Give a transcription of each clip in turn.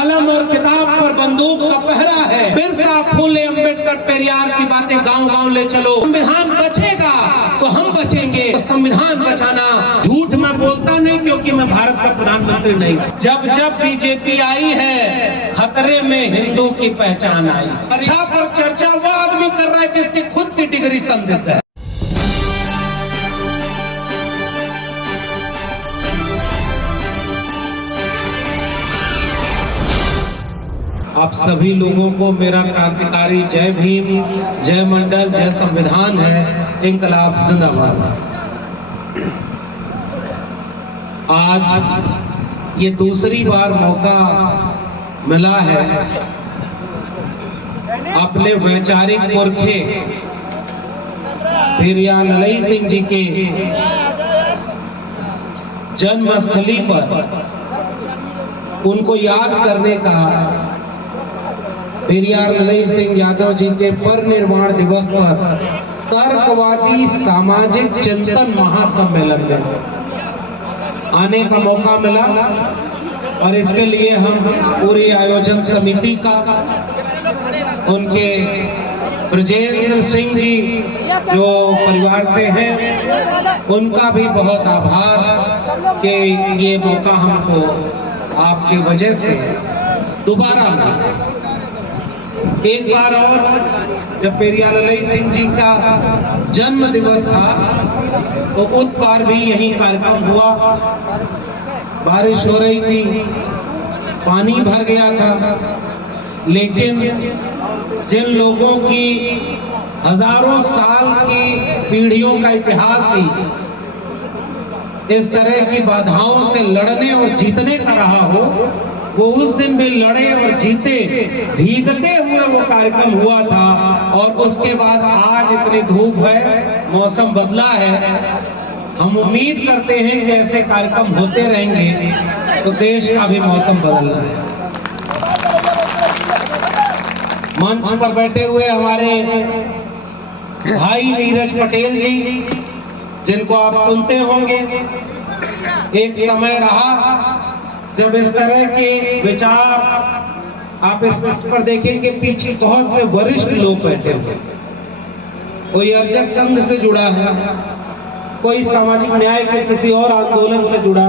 कलम और किताब पर बंदूक का पहरा है। बिरसा, फूले, अम्बेडकर, पेरियार की बातें गांव-गांव ले चलो। संविधान बचेगा तो हम बचेंगे। तो संविधान बचाना झूठ मैं बोलता नहीं, क्योंकि मैं भारत का प्रधानमंत्री नहीं। जब जब बीजेपी आई है, खतरे में हिंदू की पहचान आई। अच्छा पर चर्चा वो आदमी कर रहा है जिसकी खुद की डिग्री संदिग्ध है। आप सभी लोगों को मेरा क्रांतिकारी जय भीम, जय मंडल, जय संविधान है। इंकलाब जिंदाबाद। आज ये दूसरी बार मौका मिला है अपने वैचारिक पुरखे पेरियार ललई सिंह जी के जन्मस्थली पर उनको याद करने का, पेरियार ललई सिंह यादव जी के परिनिर्वाण दिवस पर तर्कवादी सामाजिक चिंतन महासम्मेलन में आने का मौका मिला। और इसके लिए हम पूरी आयोजन समिति का, उनके ब्रजेंद्र सिंह जी जो परिवार से हैं, उनका भी बहुत आभार कि ये मौका हमको आपकी वजह से दोबारा मिला। एक बार और जब पेरियार ललई सिंह जी का जन्म दिवस था तो उस बार भी यही कार्यक्रम हुआ। बारिश हो रही थी, पानी भर गया था, लेकिन जिन लोगों की हजारों साल की पीढ़ियों का इतिहास ही इस तरह की बाधाओं से लड़ने और जीतने का रहा हो, वो उस दिन भी लड़े और जीते, भीगते हुए वो कार्यक्रम हुआ था। और उसके बाद आज इतनी धूप है, मौसम बदला है। हम उम्मीद करते हैं कि ऐसे कार्यक्रम होते रहेंगे तो देश का भी मौसम बदलना है। मंच पर बैठे हुए हमारे भाई नीरज पटेल जी, जिनको आप सुनते होंगे, एक समय रहा जब इस तरह के विचार आप इस पर देखेंगे, पीछे बहुत से वरिष्ठ लोग बैठे हुए। कोई अर्जक संघ से जुड़ा है, कोई सामाजिक न्याय के किसी और आंदोलन से जुड़ा,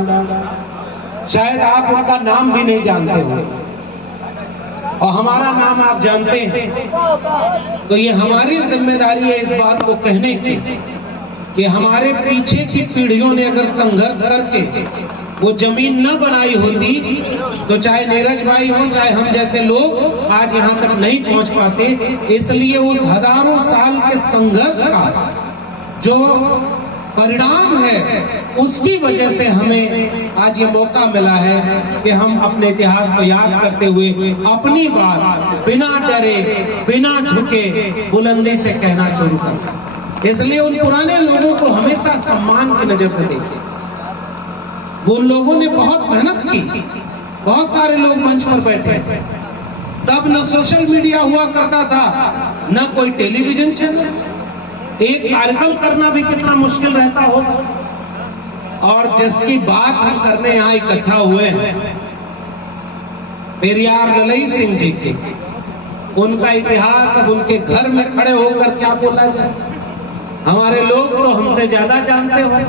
शायद आप उनका नाम भी नहीं जानते हो और हमारा नाम आप जानते हैं। तो ये हमारी जिम्मेदारी है इस बात को कहने की कि हमारे पीछे की पीढ़ियों ने अगर संघर्ष करके वो जमीन न बनाई होती तो चाहे नीरज भाई हो, चाहे हम जैसे लोग आज यहाँ तक नहीं पहुंच पाते। इसलिए उस हजारों साल के संघर्ष का जो परिणाम है, उसकी वजह से हमें आज ये मौका मिला है कि हम अपने इतिहास को याद करते हुए अपनी बात बिना डरे, बिना झुके बुलंदी से कहना शुरू करें। इसलिए उन पुराने लोगों को हमेशा सम्मान की नजर से देखें। वो लोगों ने बहुत मेहनत की, बहुत सारे लोग मंच पर बैठे। तब न सोशल मीडिया हुआ करता था, न कोई टेलीविजन चैनल। एक कार्यक्रम करना भी कितना मुश्किल रहता हो। और जिसकी बात हम करने यहाँ इकट्ठा हुए हैं, पेरियार ललई सिंह जी की, उनका इतिहास, अब उनके घर में खड़े होकर क्या बोला जाए। हमारे लोग तो हमसे ज्यादा जानते हो।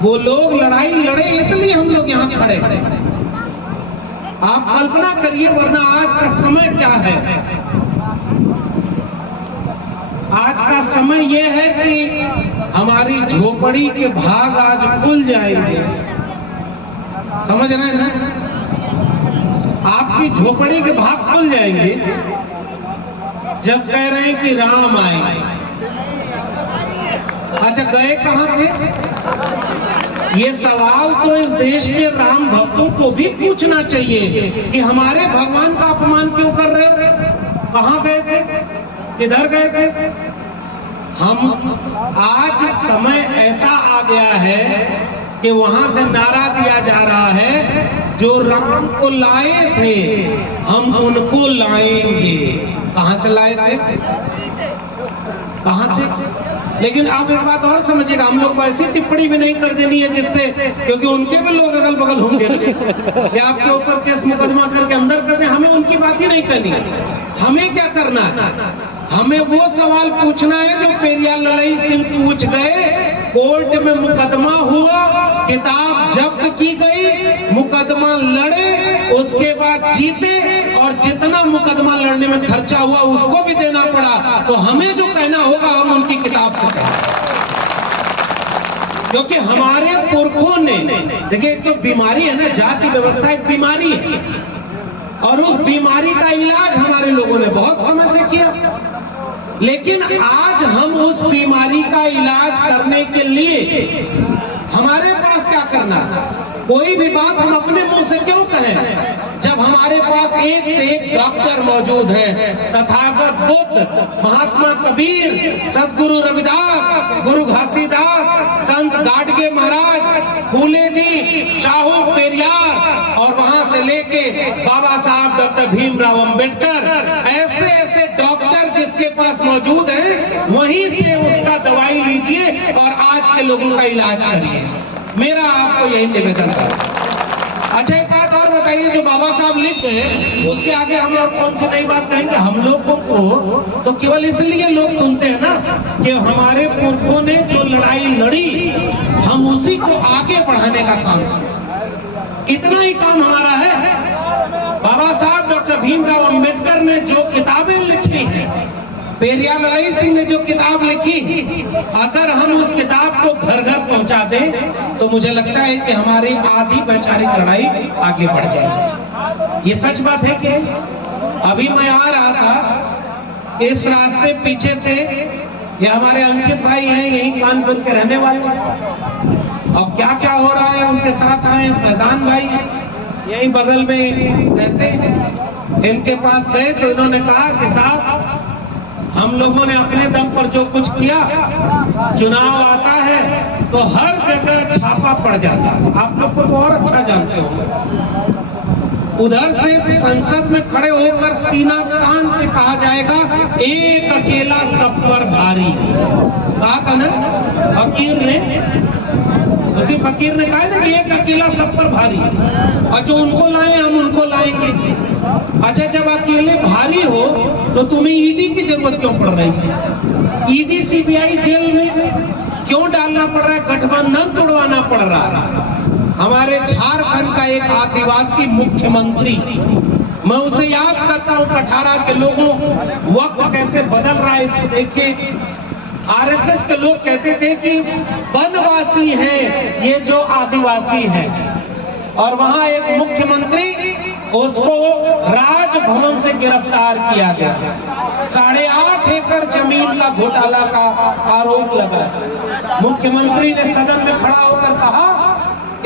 वो लोग लड़ाई लड़े इसलिए हम लोग यहाँ खड़े हैं। आप कल्पना करिए, वरना आज का समय क्या है। आज का समय यह है कि हमारी झोपड़ी के भाग आज खुल जाएंगे। समझ रहे हैं ना? आपकी झोपड़ी के भाग खुल जाएंगे जब कह रहे हैं कि राम आए। अच्छा, गए कहां थे? ये सवाल तो इस देश के राम भक्तों को भी पूछना चाहिए कि हमारे भगवान का अपमान क्यों कर रहे हो? कहां गए थे? किधर गए थे? हम आज समय ऐसा आ गया है कि वहां से नारा दिया जा रहा है, जो राम को लाए थे हम उनको लाएंगे। कहां से लाए थे? कहां से? लेकिन आप एक बात और समझिएगा, हम लोग को ऐसी टिप्पणी भी नहीं कर देनी है जिससे, क्योंकि उनके भी लोग अगल बगल होंगे कि आपके ऊपर केस मुकदमा करके अंदर कर दें, हमें उनकी बात ही नहीं करनी है। हमें क्या करना है, हमें वो सवाल पूछना है जो पेरियार ललई सिंह पूछ गए। कोर्ट में मुकदमा हुआ, किताब जब्त की गई, मुकदमा लड़े, उसके बाद जीते, और जितना मुकदमा लड़ने में खर्चा हुआ उसको भी देना पड़ा। तो हमें जो कहना होगा हम उनकी किताब को कहें, क्योंकि हमारे पुरखों ने, देखिए एक तो बीमारी है ना, जाति व्यवस्था एक बीमारी है, और उस बीमारी का इलाज हमारे लोगों ने बहुत समय से किया। लेकिन आज हम उस बीमारी का इलाज करने के लिए हमारे पास क्या करना, कोई भी बात हम अपने मुंह से क्यों कहें, जब हमारे पास एक से एक डॉक्टर मौजूद है। तथागत बुद्ध, महात्मा कबीर, सदगुरु रविदास, गुरु घासीदास, संत गाडगे महाराज, फूले जी, शाहू पेरियार, और वहां से लेके बाबा साहब डॉक्टर भीमराव अंबेडकर, ऐसे ऐसे डॉक्टर जिसके पास मौजूद है, वहीं से उसका दवाई लीजिए और आज के लोगों का इलाज करिए। मेरा आपको यही निवेदन है। अच्छा एक बात और बताइए, जो बाबा साहब लिख गए उसके आगे हम और कौन सी नई बात कहेंगे। हम लोगों को तो केवल इसलिए लोग सुनते हैं ना कि हमारे पुरखों ने जो लड़ाई लड़ी, हम उसी को आगे बढ़ाने का काम, इतना ही काम हमारा है। बाबा साहब डॉक्टर भीमराव अंबेडकर ने जो किताबें लिखी हैं, पेरियार ललई सिंह ने जो किताब लिखी, अगर हम उस किताब को घर घर पहुंचा दें तो मुझे लगता है कि हमारी आधी वैचारिक लड़ाई आगे बढ़ जाएगी। ये सच बात है कि अभी मैं आ रहा था, इस रास्ते पीछे से ये हमारे अंकित भाई हैं, यही कानपुर के रहने वाले, अब क्या क्या हो रहा है उनके साथ आए। प्रधान भाई यही बगल में रहते हैं, इनके पास गए तो इन्होंने कहा कि साहब हम लोगों ने अपने दम पर जो कुछ किया, चुनाव आता है तो हर जगह छापा पड़ जाता है। आप लोग को तो और अच्छा जानते हो, उधर से संसद में खड़े होकर सीना तान के कहा जाएगा, एक अकेला सब पर भारी। कहा था ना फकीर ने, उसी फकीर ने कहा ना कि एक अकेला सब पर भारी, और जो उनको लाए हम उनको लाएंगे। अच्छा जब अकेले भारी हो तो तुम्हें ईडी की जरूरत क्यों पड़ रही है? ईडी सीबीआई जेल में क्यों डालना पड़ रहा है? गठबंधन तोड़वाना पड़ रहा है। हमारे झारखंड का एक आदिवासी मुख्यमंत्री, मैं उसे याद करता हूं, 18 के लोगों, वक्त कैसे बदल रहा है इसको देखिए। आरएसएस के लोग कहते थे कि वनवासी है ये जो आदिवासी है, और वहां एक मुख्यमंत्री, उसको राजभवन से गिरफ्तार किया गया। 8.5 एकड़ जमीन का घोटाला का आरोप लगा। मुख्यमंत्री ने सदन में खड़ा होकर कहा,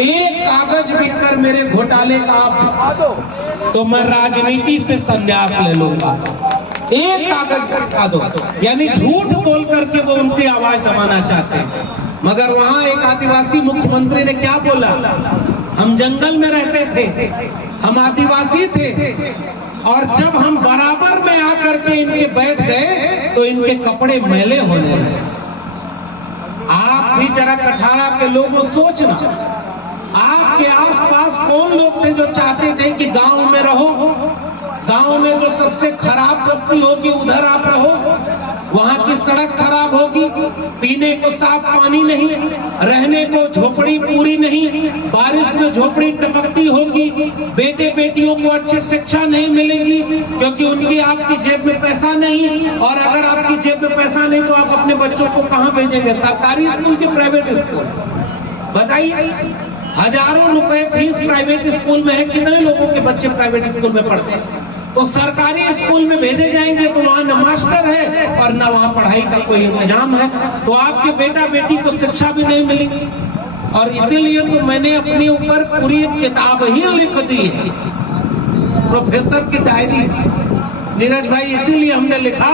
एक कागज लिखकर मेरे घोटाले का आप दिखा दो तो मैं राजनीति से संन्यास ले लूंगा। एक कागज पर दिखा दो, यानी झूठ बोल करके वो उनकी आवाज दबाना चाहते हैं। मगर वहां एक आदिवासी मुख्यमंत्री ने क्या बोला, हम जंगल में रहते थे, हम आदिवासी थे, और जब हम बराबर में आकर के इनके बैठ गए तो इनके कपड़े मैले होने लगे। आप भी जरा 18 के लोगों सोचना, आपके आसपास कौन लोग थे जो चाहते थे कि गांव में रहो, गांव में जो सबसे खराब बस्ती होगी उधर आप रहो, वहां की सड़क खराब होगी, पीने को साफ पानी नहीं, रहने को झोपड़ी पूरी नहीं, बारिश में झोपड़ी टपकती होगी, बेटे बेटियों को अच्छी शिक्षा नहीं मिलेगी क्योंकि उनकी आपकी जेब में पैसा नहीं, और अगर आपकी जेब में पैसा नहीं तो आप अपने बच्चों को कहां भेजेंगे, सरकारी स्कूल की प्राइवेट स्कूल? बताइए, हजारों रुपए फीस प्राइवेट स्कूल में है, कितने लोगों के बच्चे प्राइवेट स्कूल में पढ़ते हैं? तो सरकारी स्कूल में भेजे जाएंगे तो वहां न मास्टर है और न वहां पढ़ाई का कोई इंतजाम है, तो आपके बेटा बेटी को शिक्षा भी नहीं मिलेगी। और इसीलिए तो मैंने अपने ऊपर पूरी एक किताब ही लिख दी है, प्रोफेसर की डायरी। नीरज भाई, इसीलिए हमने लिखा,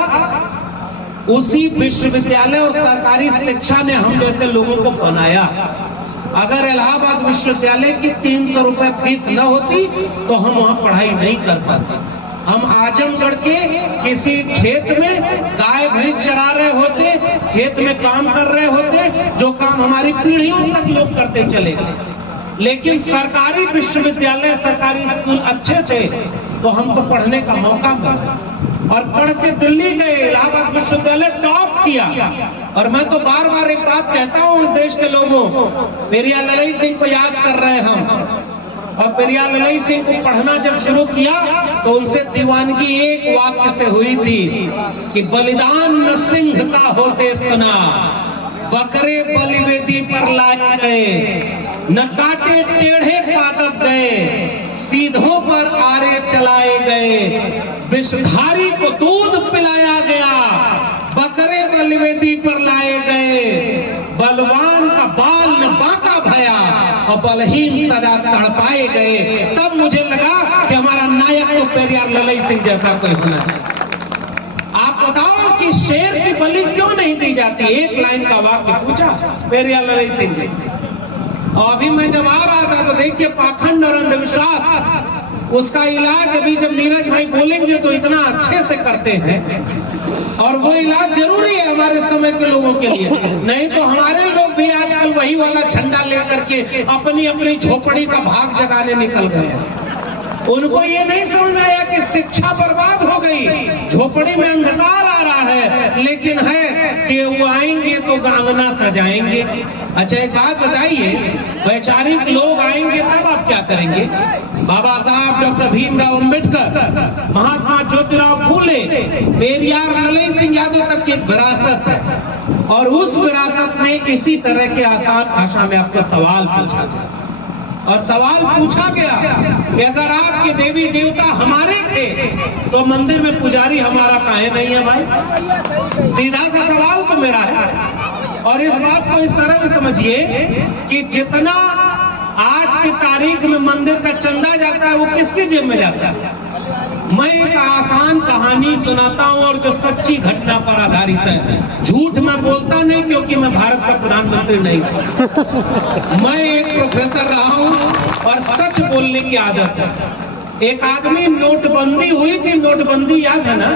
उसी विश्वविद्यालय और सरकारी शिक्षा ने हम जैसे लोगों को बनाया। अगर इलाहाबाद विश्वविद्यालय की 300 रुपए फीस न होती तो हम वहां पढ़ाई नहीं कर पाते। हम आजमगढ़ के किसी खेत में गाय भैंस चरा रहे होते, खेत में काम कर रहे होते, जो काम हमारी पीढ़ियों तक लोग करते चले गए। लेकिन सरकारी विश्वविद्यालय, सरकारी स्कूल अच्छे थे तो हमको पढ़ने का मौका मिला और पढ़ के दिल्ली गए, इलाहाबाद विश्वविद्यालय टॉप किया। और मैं तो बार बार एक बात कहता हूँ इस देश के लोगों, पेरियार ललई सिंह को याद कर रहे हैं हम, और पेरियार ललई सिंह को पढ़ना जब शुरू किया तो उनसे दीवानगी एक वाक्य से हुई थी कि बलिदान न सिंह का होते सुना, बकरे बलिवेदी पर लाए गए, न काटे टेढ़े पादप गए, सीधों पर आरे चलाए गए, विषधारी को दूध पिलाया गया, बकरे बलिवेदी पर लाए गए, बलवान का बाल न बांका भया और बलहीन सदा तड़पाए गए। तब मुझे लगा कि हमारा नायक तो पेरियार ललई सिंह जैसा कोई होना है। आप बताओ कि शेर की बलि क्यों नहीं दी जाती? एक लाइन का वाक्य पूछा पेरियार ललई सिंह ने। और अभी मैं जब आ रहा था तो देखिए पाखंड और अंधविश्वास, उसका इलाज अभी जब नीरज भाई बोलेंगे तो इतना अच्छे से करते हैं, और वो इलाज जरूरी है हमारे समय के लोगों के लिए। नहीं तो हमारे लोग भी आजकल वही वाला झंडा लेकर के अपनी अपनी झोपड़ी का भाग जगाने निकल गए। उनको ये नहीं समझ आया कि शिक्षा बर्बाद हो गई, झोपड़ी में अंधकार आ रहा है, लेकिन है कि वो आएंगे तो आंगना सजाएंगे। अच्छा एक बात बताइए, वैचारिक लोग आएंगे तब आप क्या करेंगे? बाबा साहब डॉक्टर भीमराव अंबेडकर, महात्मा ज्योतिराव फूले, पेरियार ललई सिंह यादव तक की एक विरासत है, और उस विरासत में इसी तरह के आसान भाषा में आपको सवाल पूछा गया। और सवाल पूछा गया कि अगर आपके देवी देवता हमारे थे तो मंदिर में पुजारी हमारा काहे नहीं है भाई? सीधा सा सवाल तो मेरा है। और इस बात को इस तरह से समझिए कि जितना आज की तारीख में मंदिर का चंदा जाता है वो किसकी जेब में जाता है? मैं एक आसान कहानी सुनाता हूँ और जो सच्ची घटना पर आधारित है। झूठ मैं बोलता नहीं क्योंकि मैं भारत का प्रधानमंत्री नहीं हूँ। मैं एक प्रोफेसर रहा हूँ और सच बोलने की आदत है। एक आदमी, नोटबंदी हुई थी, नोटबंदी याद है ना?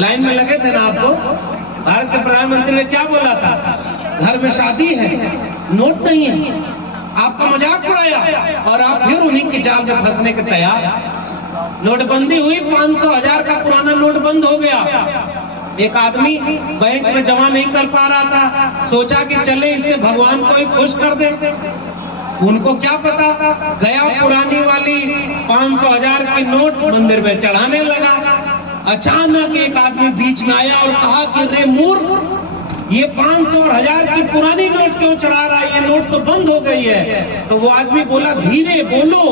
लाइन में लगे थे ना आपको? भारत के प्रधानमंत्री ने क्या बोला था? घर में शादी है, नोट नहीं है। आपका मजाक उड़ाया और आप फिर उन्हीं के जाल में फंसने के तैयार। नोटबंदी हुई, 500,000 का पुराना नोट बंद हो गया। एक आदमी बैंक में जमा नहीं कर पा रहा था, सोचा कि चले इससे भगवान को ही खुश कर दे। उनको क्या पता, गया पुरानी वाली 500,000 की नोट मंदिर में चढ़ाने लगा। अचानक एक आदमी बीच में आया और कहा कि रे मूर्ख, ये 500 और 1000 की पुरानी नोट क्यों चढ़ा रहा है? ये नोट तो बंद हो गई है। तो वो आदमी बोला, धीरे बोलो,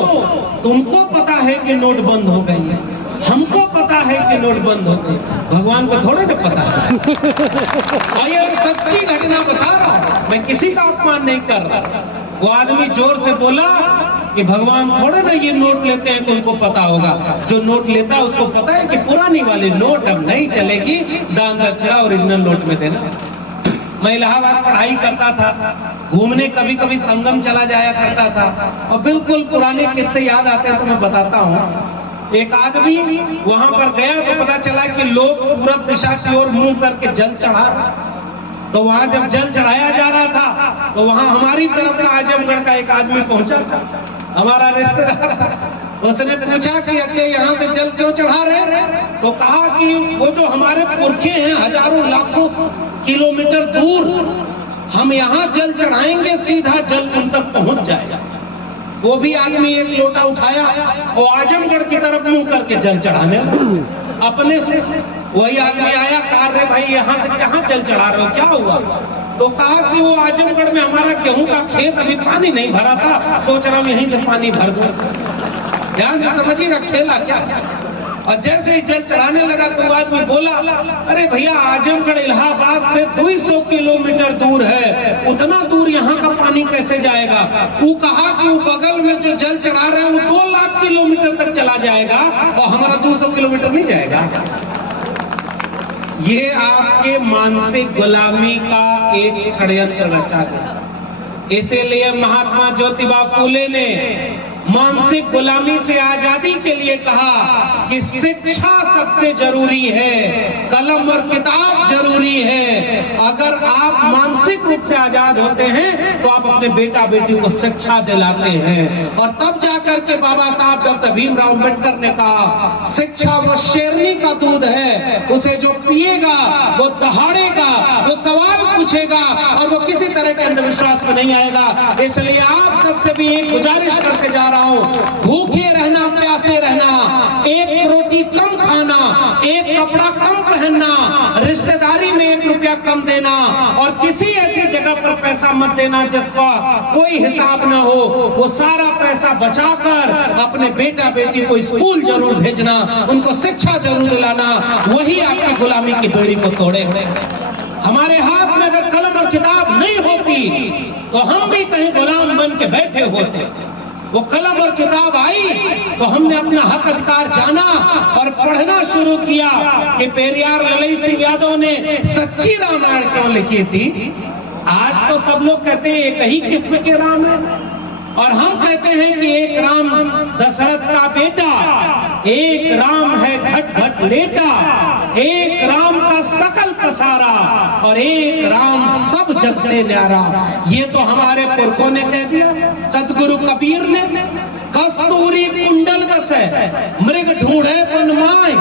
तुमको पता है कि नोट बंद हो गई है, हमको पता है कि नोट बंद हो गई, भगवान को थोड़े ना पता है। और ये सच्ची घटना बता रहा हूं, मैं किसी का अपमान नहीं कर रहा। वो आदमी जोर से बोला कि भगवान थोड़े ना ये नोट लेते हैं तो उनको पता होगा। जो नोट लेता है उसको पता है कि पुरानी वाली नोट अब नहीं चलेगी, दान दक्षिणा ओरिजिनल नोट में देना। मैं इलाहाबाद पढ़ाई करता था, घूमने कभी कभी संगम चला जाया करता था, और बिल्कुल पुराने किस्से याद आते हैं तो मैं बताता हूँ। एक आदमी वहां पर गया तो पता चला कि लोग पूरब दिशा की ओर मुंह करके जल चढ़ा, तो वहां जब जल चढ़ाया जा रहा था तो वहां हमारी तरफ का आजमगढ़ का एक आदमी पहुंचा था, हमारा रिश्तेदार। उसने पूछा कि अच्छा यहाँ से जल क्यों चढ़ा रहे? तो कहा कि वो जो हमारे पुरखे हैं हजारों लाखों किलोमीटर दूर, हम यहाँ जल चढ़ाएंगे, सीधा जल उन तक पहुंच जाएगा। वो भी आदमी एक लोटा उठाया और आजमगढ़ की तरफ मुंह करके जल चढ़ाने अपने से। वही आदमी आया, कहा रे भाई यहाँ से कहाँ जल चढ़ा रहे हो, क्या हुआ? तो कहा कि वो आजमगढ़ में हमारा गेहूं का खेत अभी पानी नहीं भरा था, सोच रहा हूँ यहीं से पानी भर दूं। ध्यान से समझिएगा खेला क्या। और जैसे ही जल चढ़ाने लगा तो वो आदमी बोला, अरे भैया आजमगढ़ इलाहाबाद से 200 किलोमीटर दूर है, उतना दूर यहाँ का पानी कैसे जाएगा? वो कहा कि वो बगल में जो जल चढ़ा रहे हैं वो 2 लाख किलोमीटर तक चला जाएगा और हमारा 200 किलोमीटर नहीं जाएगा। ये आपके मानसिक गुलामी का एक षड्यंत्र रचा गया। इसीलिए महात्मा ज्योतिबा फूले ने मानसिक गुलामी से आजादी के लिए कहा, कि शिक्षा सबसे जरूरी है, कलम और किताब जरूरी है। अगर आप मानसिक रूप से आजाद होते हैं तो आप अपने बेटा बेटी को शिक्षा दिलाते हैं। और तब जाकर के बाबा साहब डॉक्टर भीमराव अम्बेडकर ने कहा, शिक्षा वो शेरनी का दूध है, उसे जो पिएगा वो दहाड़ेगा, वो सवाल पूछेगा और वो किसी तरह के अंधविश्वास में नहीं आएगा। इसलिए आप सबसे भी एक गुजारिश करके जा रहा हूँ, भूखे रहना, प्यासे रहना, एक रोटी कम खाना, एक कपड़ा कम पहनना, रिश्तेदारी में 1 रुपया कम देना और किसी ऐसी जगह पर पैसा मत देना जिसका कोई हिसाब ना हो। वो सारा पैसा बचाकर अपने बेटा बेटी को स्कूल जरूर भेजना, उनको शिक्षा जरूर दिलाना, वही आपकी गुलामी की बेड़ी को तोड़े। हमारे हाथ में अगर कलम और किताब नहीं होती तो हम भी कहीं गुलाम बन के बैठे होते। वो कलम और किताब आई तो हमने अपना हक अधिकार जाना और पढ़ना शुरू किया कि पेरियार ललई सिंह यादव ने सच्ची रामायण क्यों लिखी थी। आज तो सब लोग कहते हैं एक ही किस्म के राम है, और हम कहते हैं कि एक राम दशरथ का बेटा, एक राम है घट घट लेटा, एक राम का सकल पसारा और एक राम सब जग से न्यारा। ये तो हमारे पुरखों ने कह दिया। सतगुरु कबीर ने, कस्तूरी कुंडल बसे मृग ढूंढे बन माय,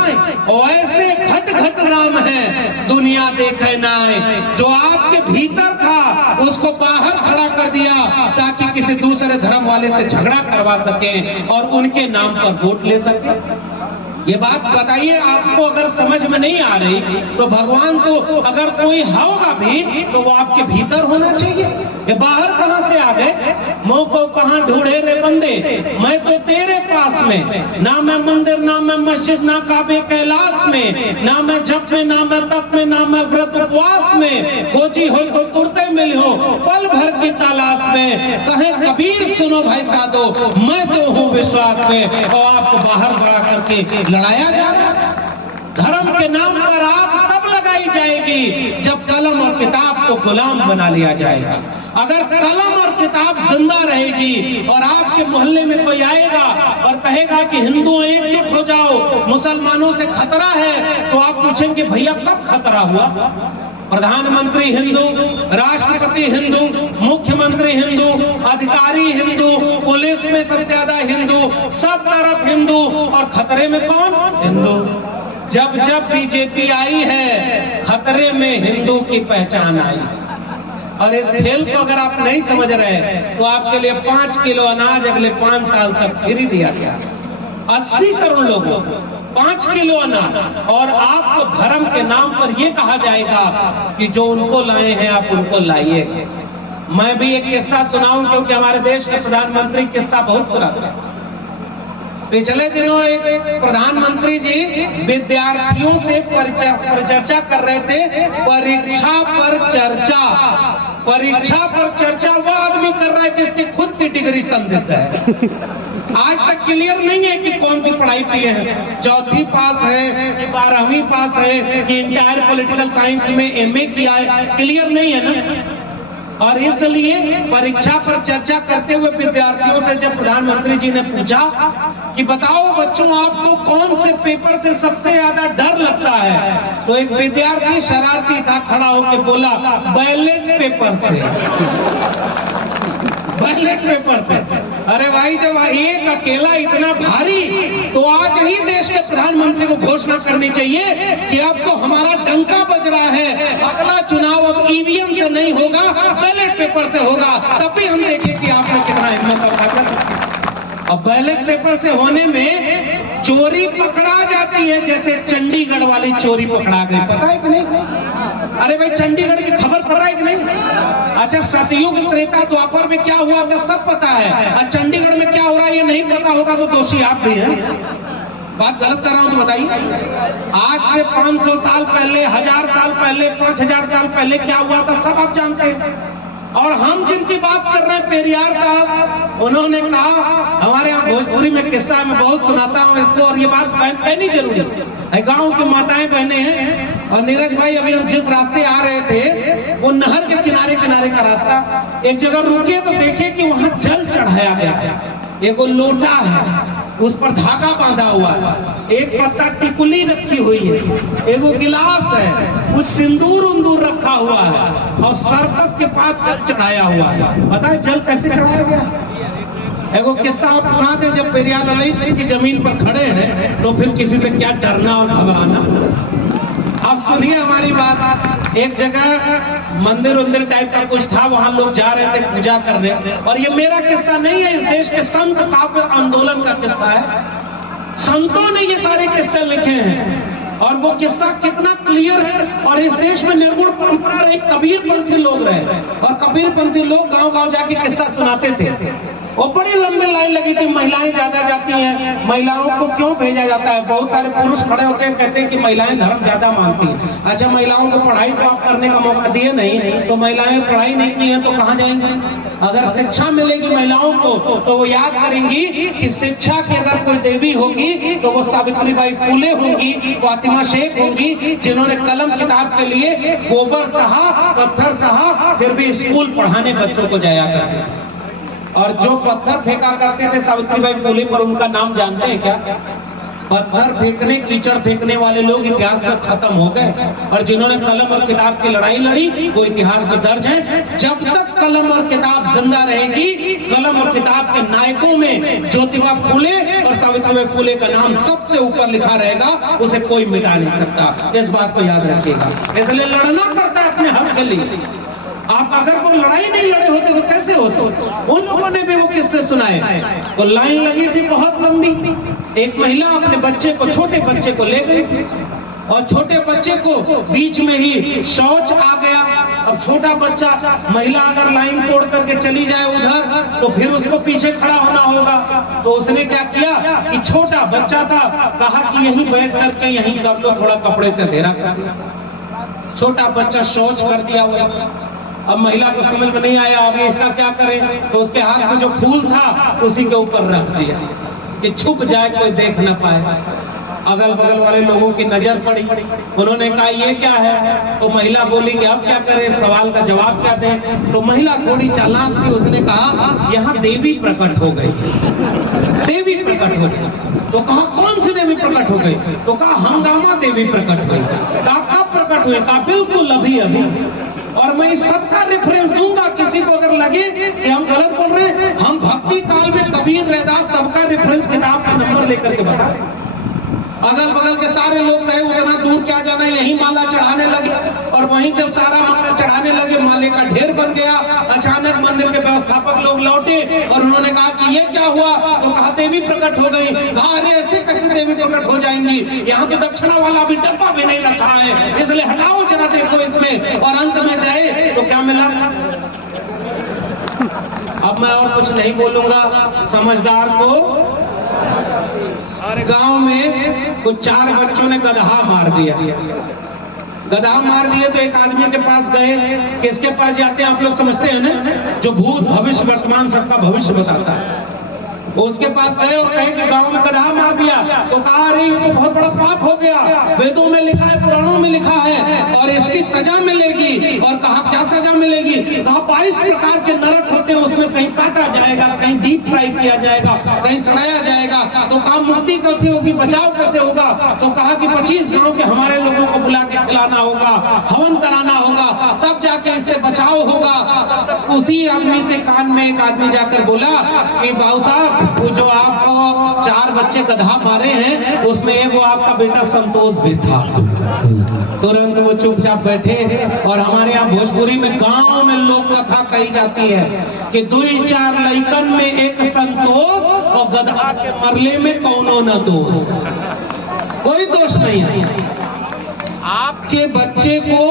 और ऐसे घट घट राम है दुनिया देखे नाय। जो आपके भीतर था उसको बाहर खड़ा कर दिया ताकि किसी दूसरे धर्म वाले से झगड़ा करवा सके और उनके नाम पर वोट ले सके। ये बात बताइए, आपको अगर समझ में नहीं आ रही तो भगवान तो अगर कोई होगा भी तो वो आपके भीतर होना चाहिए। ये बाहर कहां से आ गए? मोह को कहां ढूंढे रे बंदे, मैं तो तेरे पास में, ना मैं मंदिर, ना मैं मस्जिद, ना काबे कैलाश में, ना मैं जप में, ना मैं तप में, ना मैं व्रत उपवास में, खोजी हो तो तुरते मिली हो पल भर की तलाश में। कहे कबीर सुनो भाई साधो, मैं तो हूँ विश्वास में। और आपको बाहर बड़ा करके लड़ाया जा रहा है। धर्म के नाम पर आग तब लगाई जाएगी जब कलम और किताब को गुलाम बना लिया जाएगा। अगर कलम और किताब जिंदा रहेगी और आपके मोहल्ले में कोई आएगा और कहेगा कि हिंदुओं एकजुट हो जाओ, मुसलमानों से खतरा है, तो आप पूछेंगे भैया कब खतरा हुआ? प्रधानमंत्री हिंदू, राष्ट्रपति हिंदू, मुख्यमंत्री हिंदू, अधिकारी हिंदू, पुलिस में सबसे ज्यादा हिंदू, सब तरफ हिंदू, और खतरे में कौन? हिंदू। जब जब बीजेपी आई है खतरे में हिंदू की पहचान आई। और इस खेल को अगर आप नहीं समझ रहे तो आपके लिए 5 किलो अनाज अगले 5 साल तक फ्री दिया गया। 80 करोड़ लोगों 5 किलो अनाज, और आपको धर्म के नाम पर यह कहा जाएगा कि जो उनको लाए हैं आप उनको लाइए। मैं भी एक किस्सा सुनाऊं क्योंकि हमारे देश के प्रधानमंत्री किस्सा बहुत सुनाते हैं। पिछले दिनों एक प्रधानमंत्री जी विद्यार्थियों से परिचर्चा कर रहे थे। परीक्षा पर चर्चा, परीक्षा पर चर्चा वो आदमी कर रहा है जिसकी खुद की डिग्री संदिग्ध है। आज तक क्लियर नहीं है कि कौन सी पढ़ाई किए हैं, 4वीं पास है, 12वीं पास है, कि इंटायर पॉलिटिकल साइंस में MA किया है, क्लियर नहीं है ना। और इसलिए परीक्षा पर चर्चा करते हुए विद्यार्थियों से जब प्रधानमंत्री जी ने पूछा कि बताओ बच्चों आपको कौन से पेपर से सबसे ज्यादा डर लगता है, तो एक विद्यार्थी शरारती था, खड़ा होकर बोला बैलेट पेपर से। बैलेट पेपर से। अरे भाई जब एक अकेला इतना भारी, तो आज ही देश के प्रधानमंत्री को घोषणा करनी चाहिए कि अब तो हमारा डंका बज रहा है, अगला चुनाव अब EVM से नहीं होगा, बैलेट पेपर से होगा, तब भी हम देखें कि आपने कितना हिम्मत और ताकत। और बैलेट पेपर से होने में चोरी पकड़ा जाती है, जैसे चंडीगढ़ वाली चोरी पकड़ा गई, पता है कि नहीं? अरे भाई चंडीगढ़ की खबर पता है कि नहीं? अच्छा, सतयुग त्रेता द्वापर में क्या हुआ था सब पता है, और चंडीगढ़ में क्या हो रहा है ये नहीं पता होगा तो दोषी आप भी हैं। बात गलत कर रहा हूं तो बताइए। आज से 500 साल पहले, 1000 साल पहले, 5000 साल पहले क्या हुआ था सब आप जानते हैं। और हम जिनकी बात कर रहे हैं पेरियार साहब, उन्होंने कहा, हमारे यहाँ भोजपुरी में किस्सा मैं बहुत सुनाता हूँ इसको, और ये बात कहनी जरूरी है। गाँव की माताएं बहने हैं, और नीरज भाई अभी हम जिस रास्ते आ रहे थे वो नहर के किनारे किनारे का रास्ता, एक जगह रुके तो देखे कि वहां जल चढ़ाया गया, एक लोटा है, उस पर धागा बांधा हुआ है, एक पत्ता टिकुली रखी हुई है, एगो गिलास है, कुछ सिंदूर उंदूर रखा हुआ है और सरपत के पास जल चढ़ाया हुआ है। पता है जल कैसे चढ़ाया गया? एगो किस्सा आप सुनाते, जब पेरियार ललित की जमीन पर खड़े हैं तो फिर किसी से क्या डरना और घबराना। आप सुनिए हमारी बात। एक जगह मंदिर उंदिर टाइप का कुछ था, वहां लोग जा रहे थे पूजा करने, और ये मेरा किस्सा नहीं है, इस देश के संत काव्य आंदोलन का किस्सा है। संतों ने ये सारे किस्से लिखे हैं और वो किस्सा कितना क्लियर है। और इस देश में निर्गुण परंपरा एक कबीरपंथी लोग रहे और कबीरपंथी लोग गांव गांव जाके किस्सा सुनाते थे। वो बड़ी लंबी लाइन लगी थी, महिलाएं ज्यादा जाती हैं, महिलाओं को क्यों भेजा जाता है? बहुत सारे पुरुष खड़े होते हैं, कहते हैं कि महिलाएं धर्म ज्यादा मानती हैं। अच्छा, महिलाओं को पढ़ाई तो आप करने का मौका दिए नहीं, तो महिलाएं पढ़ाई नहीं की है तो कहाँ जाएंगी? अगर शिक्षा मिलेगी महिलाओं को तो वो याद करेंगी कि शिक्षा की अगर कोई देवी होगी तो वो सावित्रीबाई फुले होंगी, फातिमा शेख होंगी, जिन्होंने कलम किताब के लिए गोबर सहा, पत्थर सहा, फिर भी स्कूल पढ़ाने बच्चों को जाया करते थे। और जो पत्थर फेंका करते थे सावित्रीबाई फुले पर, उनका नाम जानते हैं क्या? पत्थर फेंकने, कीचड़ फेंकने वाले लोग इतिहास में खत्म हो गए, और जिन्होंने कलम और किताब की लड़ाई लड़ी वो इतिहास में दर्ज है। जब तक कलम और किताब जिंदा रहेगी, कलम और किताब के नायकों में ज्योतिबा फुले और सावित्रीबाई फुले का नाम सबसे ऊपर लिखा रहेगा, उसे कोई मिटा नहीं सकता। इस बात को याद रखिएगा। इसलिए लड़ना पड़ता है अपने हक के लिए। आप अगर वो लड़ाई नहीं लड़े होते तो कैसे होते? उन लोगों ने भी वो किस्से सुनाए। तो लाइन लगी थी बहुत लंबी, एक महिला अपने बच्चे को, छोटे बच्चे को ले गई थी और छोटे बच्चे को बीच में ही शौच आ गया। अब छोटा बच्चा, महिला अगर लाइन तोड़ करके चली जाए उधर तो फिर उसको पीछे खड़ा होना होगा। तो उसने क्या किया कि छोटा बच्चा था, कहा कि यहीं बैठ करके यहीं कर लो, थोड़ा कपड़े से अंधेरा कर दिया। छोटा बच्चा शौच कर दिया हुआ। अब महिला को समझ में नहीं आया अभी इसका क्या करें, तो उसके हाथ में जो फूल था उसी के ऊपर रख दिया कि छुप जाए, कोई देख न पाए। अगल बगल वाले लोगों की नजर पड़ी, उन्होंने कहा ये क्या है? तो महिला बोली कि अब क्या करें, सवाल का जवाब क्या दें? तो महिला थोड़ी चालाक थी, उसने कहा यहाँ देवी प्रकट हो गई, देवी प्रकट हो गई। तो कहा कौन सी देवी प्रकट हो गई? तो कहा हंगामा देवी प्रकट हुई। कहा कब प्रकट हुई? कहा बिल्कुल अभी अभी। और मैं इस सबका रेफरेंस दूंगा, किसी को अगर लगे कि हम गलत बोल रहे हैं, हम भक्ति काल में कबीर, रैदास सबका रेफरेंस किताब का नंबर लेकर के बता दें। अगल बगल के सारे लोग कहे उतना दूर क्या जाना, यही माला चढ़ाने लगे। और वहीं जब सारा माला चढ़ाने लगे, माले का ढेर बन गया। अचानक मंदिर के व्यवस्थापक लोग लौटे और उन्होंने कहा कि ये क्या हुआ? तो कहा देवी प्रकट हो गई। कहा अरे ऐसे कैसे देवी प्रकट हो जाएंगी? यहाँ तो दक्षिणा वाला भी डब्बा भी नहीं रखा है, इसलिए हटाओ जरा देखो इसमें। और अंत में गए तो क्या मिला? अब मैं और कुछ नहीं बोलूंगा, समझदार को गांव में कुछ 4 बच्चों ने गधा मार दिया। गधा मार दिए तो एक आदमी के पास गए। किसके पास जाते हैं आप लोग समझते हैं ना? जो भूत भविष्य वर्तमान सबका भविष्य बताता है, उसके पास गए और कहे कि गांव में गधा मार दिया। तो कहा अरे ये तो बहुत बड़ा पाप हो गया, वेदों में लिखा है, पुराणों में लिखा है और इसकी सजा मिलेगी। और कहा क्या सजा मिलेगी? कहा 22 प्रकार के नरक होते हैं, उसमें कहीं काटा जाएगा, कहीं डीप फ्राई किया जाएगा, कहीं सड़ाया जाएगा। तो कहा मुक्ति कैसे होगी, बचाव कैसे होगा? तो कहा कि 25 गाँव के हमारे लोगों को बुला के खिलाना होगा, हवन कराना होगा, तब जाके इससे बचाव होगा। उसी आदमी से कान में एक आदमी जाकर बोला कि बाबू साहब, वो जो आपको 4 बच्चे गधा मारे हैं, उसमें एक वो आपका बेटा संतोष भी था। तुरंत वो चुपचाप बैठे। और हमारे यहाँ भोजपुरी में गांव में लोक कथा कही जाती है कि 2-4 लइकन में एक संतोष और गधा के मरले में कौनो न दोष। कोई दोष नहीं है। आपके बच्चे को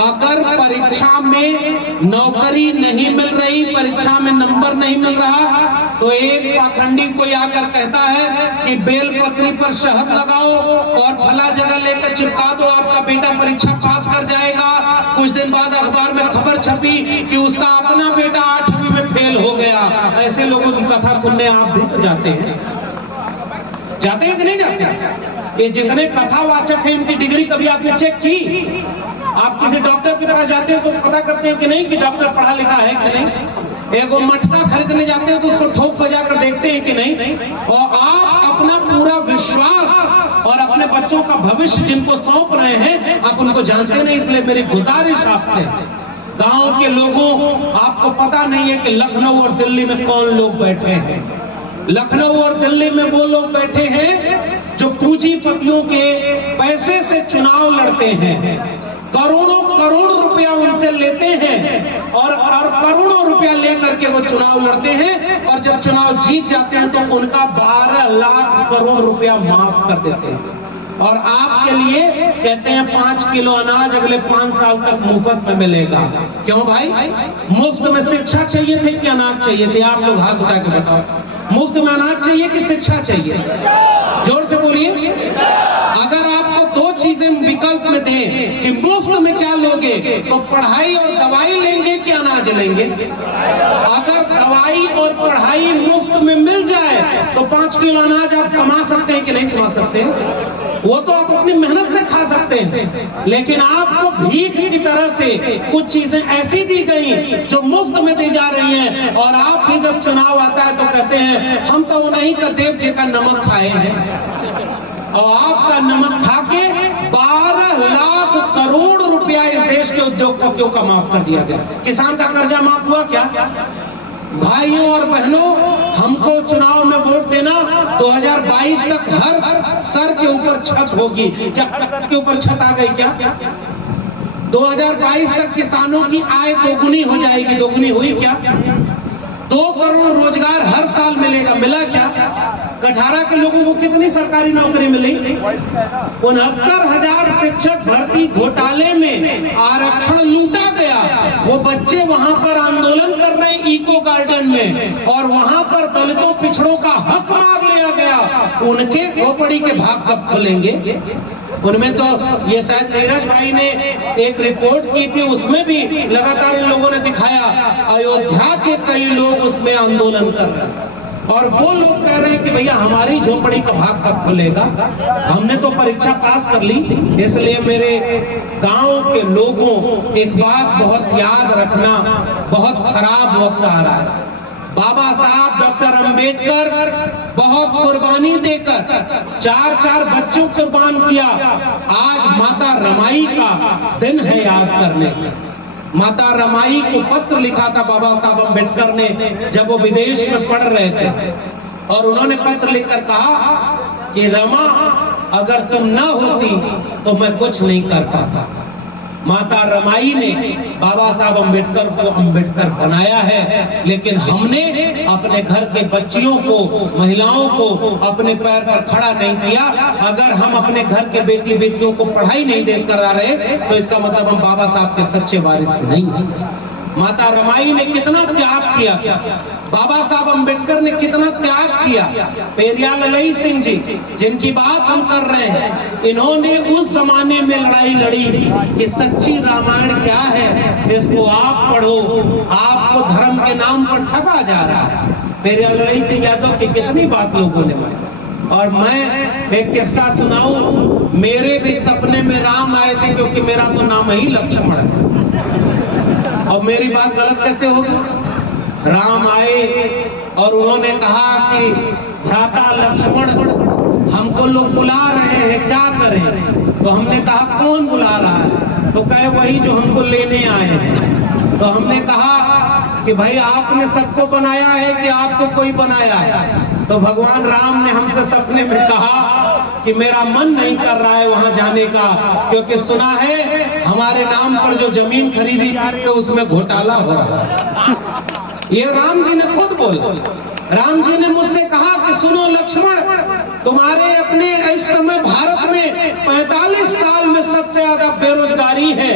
अगर परीक्षा में नौकरी नहीं मिल रही, परीक्षा में नंबर नहीं मिल रहा, तो एक पाखंडी कोई आकर कहता है कि बेलपत्री पर शहद लगाओ और फला जगह लेकर चिपका दो, आपका बेटा परीक्षा पास कर जाएगा। कुछ दिन बाद अखबार में खबर छपी कि उसका अपना बेटा 8वीं में फेल हो गया। ऐसे लोगों की कथा सुनने आप भी तो जाते हैं कि नहीं जाते? ये जितने कथावाचक हैं इनकी डिग्री कभी आपने चेक की? आप किसी डॉक्टर के पास जाते हैं तो पता करते हैं कि नहीं कि डॉक्टर पढ़ा लिखा है कि नहीं? एगो मटका खरीदने जाते हैं तो उसको ठोक बजा कर देखते हैं कि नहीं, और आप अपना पूरा विश्वास और अपने बच्चों का भविष्य जिनको सौंप रहे हैं आप उनको जानते नहीं। इसलिए मेरी गुजारिश आपसे, गांव के लोगों, आपको पता नहीं है कि लखनऊ और दिल्ली में कौन लोग बैठे हैं। लखनऊ और दिल्ली में वो लोग बैठे हैं जो पूंजीपतियों के पैसे से चुनाव लड़ते हैं, करोड़ों करोड़ रुपया उनसे लेते हैं और करोड़ों रुपया लेकर के वो चुनाव लड़ते हैं, और जब चुनाव जीत जाते हैं तो उनका 12 लाख करोड़ रुपया माफ कर देते हैं। और आपके लिए कहते हैं 5 किलो अनाज अगले 5 साल तक मुफ्त में मिलेगा। क्यों भाई? मुफ्त में शिक्षा चाहिए थी कि अनाज चाहिए थे? आप लोग हाथ उठा के बताओ, मुफ्त में अनाज चाहिए कि शिक्षा चाहिए? जोर से बोलिए। अगर आपको दो चीजें विकल्प में दें कि मुफ्त में क्या लोगे, तो पढ़ाई और दवाई लेंगे कि अनाज लेंगे? अगर दवाई और पढ़ाई मुफ्त में मिल जाए तो 5 किलो अनाज आप कमा सकते हैं कि नहीं कमा सकते? वो तो आप अपनी मेहनत से खा सकते हैं, लेकिन आपको भीख की तरह से कुछ चीजें ऐसी दी गई जो मुफ्त में दी जा रही हैं, और आप भी जब चुनाव आता है तो कहते हैं हम तो उन्हीं का देव जी का नमक खाए हैं, और आपका नमक खा के 12 लाख करोड़ रुपया इस देश के उद्योगपतियों का माफ कर दिया गया। किसान का कर्जा माफ हुआ क्या? भाइयों और बहनों, हमको चुनाव में वोट देना। 2022 तक हर सर के ऊपर छत होगी। क्या सर के ऊपर छत आ गई क्या? 2022 तक किसानों की आय दोगुनी हो जाएगी। दोगुनी हुई क्या? 2 करोड़ रोजगार हर साल मिलेगा। मिला क्या? 18 के लोगों को कितनी सरकारी नौकरी मिली? 69,000 शिक्षक भर्ती घोटाले में आरक्षण लूटा गया। वो बच्चे वहां पर आंदोलन कर रहे हैं इको गार्डन में, और वहां पर दलितों पिछड़ों का हक मार लिया गया। उनके खोपड़ी के भाग कब खुलेंगे? उनमें तो ये शायद नीरज भाई ने एक रिपोर्ट की थी, उसमें भी लगातार इन लोगों ने दिखाया अयोध्या के कई लोग उसमें आंदोलन कर रहे हैं, और वो लोग कह रहे हैं कि भैया हमारी झोपड़ी का भाग कब खुलेगा? हमने तो परीक्षा पास कर ली। इसलिए मेरे गांव के लोगों, एक बात बहुत याद रखना, बहुत खराब वक्त आ रहा है। बाबा साहब डॉक्टर अंबेडकर बहुत कुर्बानी देकर 4 बच्चों को कुर्बान किया। आज माता रमाई का दिन है याद करने का। माता रमाई को पत्र लिखा था बाबा साहब अंबेडकर ने जब वो विदेश में पढ़ रहे थे, और उन्होंने पत्र लिखकर कहा कि रमा, अगर तुम न होती तो मैं कुछ नहीं कर पाता। माता रमाई ने बाबा साहब अंबेडकर को अंबेडकर बनाया है, लेकिन हमने अपने घर के बच्चियों को, महिलाओं को अपने पैर पर खड़ा नहीं किया। अगर हम अपने घर के बेटी बेटियों को पढ़ाई नहीं दे कर आ रहे तो इसका मतलब हम बाबा साहब के सच्चे वारिस नहीं हैं। माता रमाई ने कितना त्याग किया, बाबा साहब अंबेडकर ने कितना त्याग किया। पेरियार ललई सिंह जी जिनकी बात हम कर रहे हैं, इन्होंने उस जमाने में लड़ाई लड़ी कि सच्ची रामायण क्या है, इसको आप पढ़ो, आपको धर्म के नाम पर ठगा जा रहा है। पेरियार ललई सिंह यादव की कितनी बात लोगों ने मानी। और मैं एक किस्सा सुनाऊं, मेरे भी सपने में राम आए थे, क्योंकि मेरा तो नाम ही लक्ष्मण है। और मेरी बात गलत कैसे होगी? राम आए और उन्होंने कहा कि भ्राता लक्ष्मण, हमको लोग बुला रहे हैं, क्या करें? तो हमने कहा कौन बुला रहा है? तो कहे वही जो हमको लेने आए हैं। तो हमने कहा कि भाई आपने सबको बनाया है कि आपको कोई बनाया है? तो भगवान राम ने हमसे सपने में कहा कि मेरा मन नहीं कर रहा है वहां जाने का, क्योंकि सुना है हमारे नाम पर जो जमीन खरीदी तो उसमें घोटाला हो रहा है। ये राम जी ने खुद बोला। राम जी ने मुझसे कहा कि सुनो लक्ष्मण, तुम्हारे अपने इस समय भारत में 45 साल में सबसे ज्यादा बेरोजगारी है,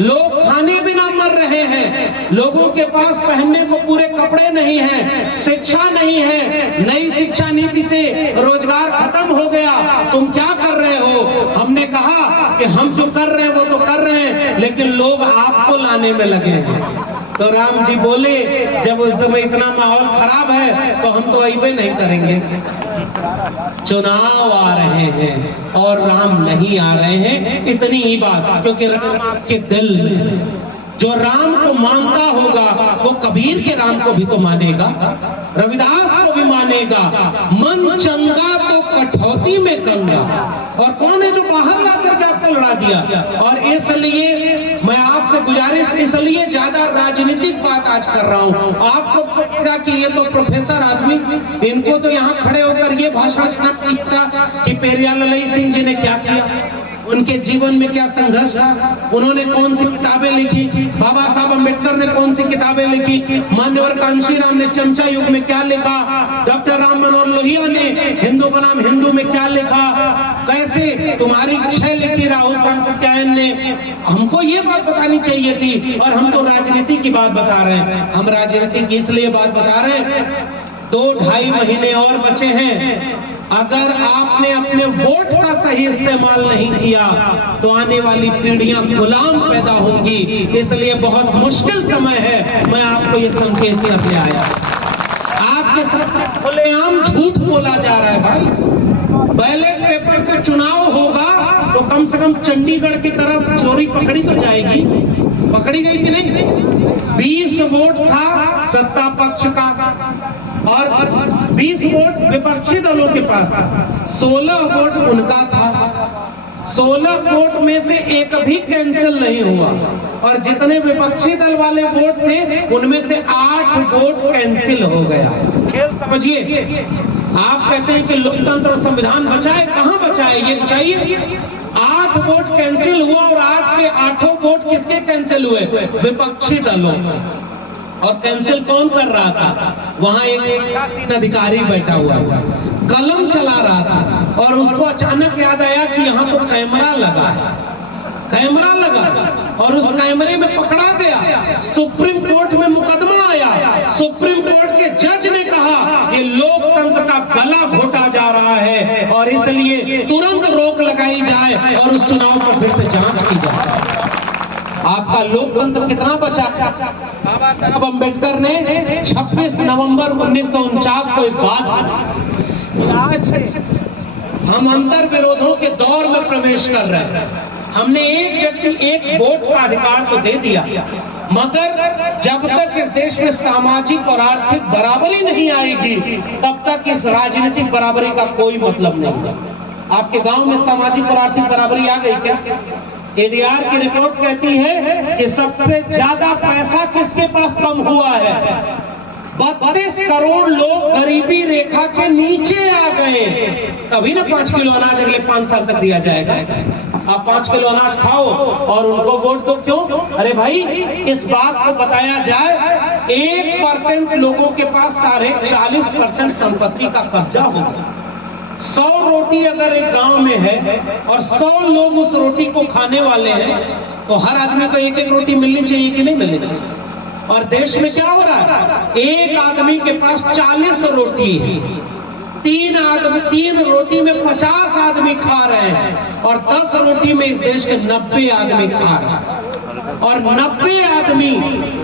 लोग खाने बिना मर रहे हैं, लोगों के पास पहनने को पूरे कपड़े नहीं हैं, शिक्षा नहीं है, नई शिक्षा नीति से रोजगार खत्म हो गया, तुम क्या कर रहे हो? हमने कहा कि हम जो कर रहे हैं वो तो कर रहे हैं, लेकिन लोग आपको लाने में लगे हैं। तो राम जी बोले, जब उस समय इतना माहौल खराब है तो हम तो ऐसे नहीं करेंगे। चुनाव आ रहे हैं और राम नहीं आ रहे हैं, इतनी ही बात, क्योंकि राम आपके दिल में। जो राम को मानता होगा वो कबीर के राम को भी तो मानेगा, रविदास को भी मानेगा। मन चंगा तो कठौती में गंगा। और कौन है जो बाहर ला करके आपको लड़ा दिया? और इसलिए मैं आपसे गुजारिश, इसलिए ज्यादा राजनीतिक बात आज कर रहा हूँ। आपको पता कि ये तो प्रोफेसर आदमी, इनको तो यहाँ खड़े होकर ये भाषण देना दिखता कि पेरियार ललई सिंह जी ने क्या किया, उनके जीवन में क्या संघर्ष था, उन्होंने कौन सी किताबें लिखी, बाबा साहब अम्बेडकर ने कौन सी किताबें लिखी, मान्यवर कांशीराम ने चमचा युग में क्या लिखा, डॉक्टर राम मनोहर लोहिया ने हिंदू बनाम हिंदू में क्या लिखा, कैसे तुम्हारी क्षय लिखी राहुल सांकृत्यायन ने। हमको ये बात बतानी चाहिए थी, और हम तो राजनीति की बात बता रहे हैं। हम राजनीति की इसलिए बात बता रहे हैं, 2-2.5 महीने और बचे हैं। अगर आपने अपने वोट का सही इस्तेमाल नहीं किया तो आने वाली पीढ़ियां गुलाम पैदा होंगी। इसलिए बहुत मुश्किल समय है। मैं आपको ये संकेत करके आया। आपके साथ खुलेआम झूठ बोला जा रहा है भाई। बैलेट पेपर से चुनाव होगा तो कम से कम चंडीगढ़ की तरफ चोरी पकड़ी तो जाएगी। पकड़ी गई कि नहीं? 20 वोट था सत्ता पक्ष का और 20 वोट विपक्षी दलों के पास था। 16 वोट उनका था। 16 वोट में से एक भी कैंसिल नहीं हुआ, और जितने विपक्षी दल वाले वोट थे उनमें से 8 वोट कैंसिल हो गया। समझिए, आप कहते हैं कि लोकतंत्र और संविधान बचाए, कहां बचाए ये बताइए। 8 वोट कैंसिल हुआ, और 8 के 8 वोट किसके कैंसिल हुए? विपक्षी दलों। और कैंसिल कौन कर रहा था? वहां एक अधिकारी बैठा हुआ कलम चला रहा था, और उसको अचानक याद आया कि यहाँ तो कैमरा लगा है। कैमरा लगा और उस कैमरे में पकड़ा गया। सुप्रीम कोर्ट में मुकदमा आया। सुप्रीम कोर्ट के जज ने कहा ये लोकतंत्र का गला घोटा जा रहा है, और इसलिए तुरंत रोक लगाई जाए और उस चुनाव पर फिर से जांच की जाए। आपका लोकतंत्र कितना बचा? बाबा साहब अम्बेडकर ने 26 नवंबर 1949 को एक बात, आज से हम अंतर विरोधों के दौर में प्रवेश कर रहे हैं। हमने एक व्यक्ति एक वोट का अधिकार तो दे दिया, मगर जब तक इस देश में सामाजिक और आर्थिक बराबरी नहीं आएगी तब तक इस राजनीतिक बराबरी का कोई मतलब नहीं है। आपके गांव में सामाजिक और आर्थिक बराबरी आ गई क्या? एडीआर की रिपोर्ट कहती है कि सबसे ज्यादा पैसा किसके पास कम हुआ है? 32 करोड़ लोग गरीबी रेखा के नीचे आ गए। तभी ना 5 किलो अनाज अगले 5 साल तक दिया जाएगा। आप 5 किलो अनाज खाओ और उनको वोट दो। क्यों? अरे भाई, इस बात को बताया जाए 1% लोगों के पास 40% संपत्ति का कब्जा होगा। 100 रोटी अगर एक गांव में है और 100 लोग उस रोटी को खाने वाले हैं तो हर आदमी को एक एक रोटी मिलनी चाहिए कि नहीं मिलनी चाहिए? और देश में क्या हो रहा है? एक आदमी के पास 40 रोटी है, 3 रोटी में 50 आदमी खा रहे हैं, और 10 रोटी में इस देश के 90 आदमी खा रहे हैं, और 90 आदमी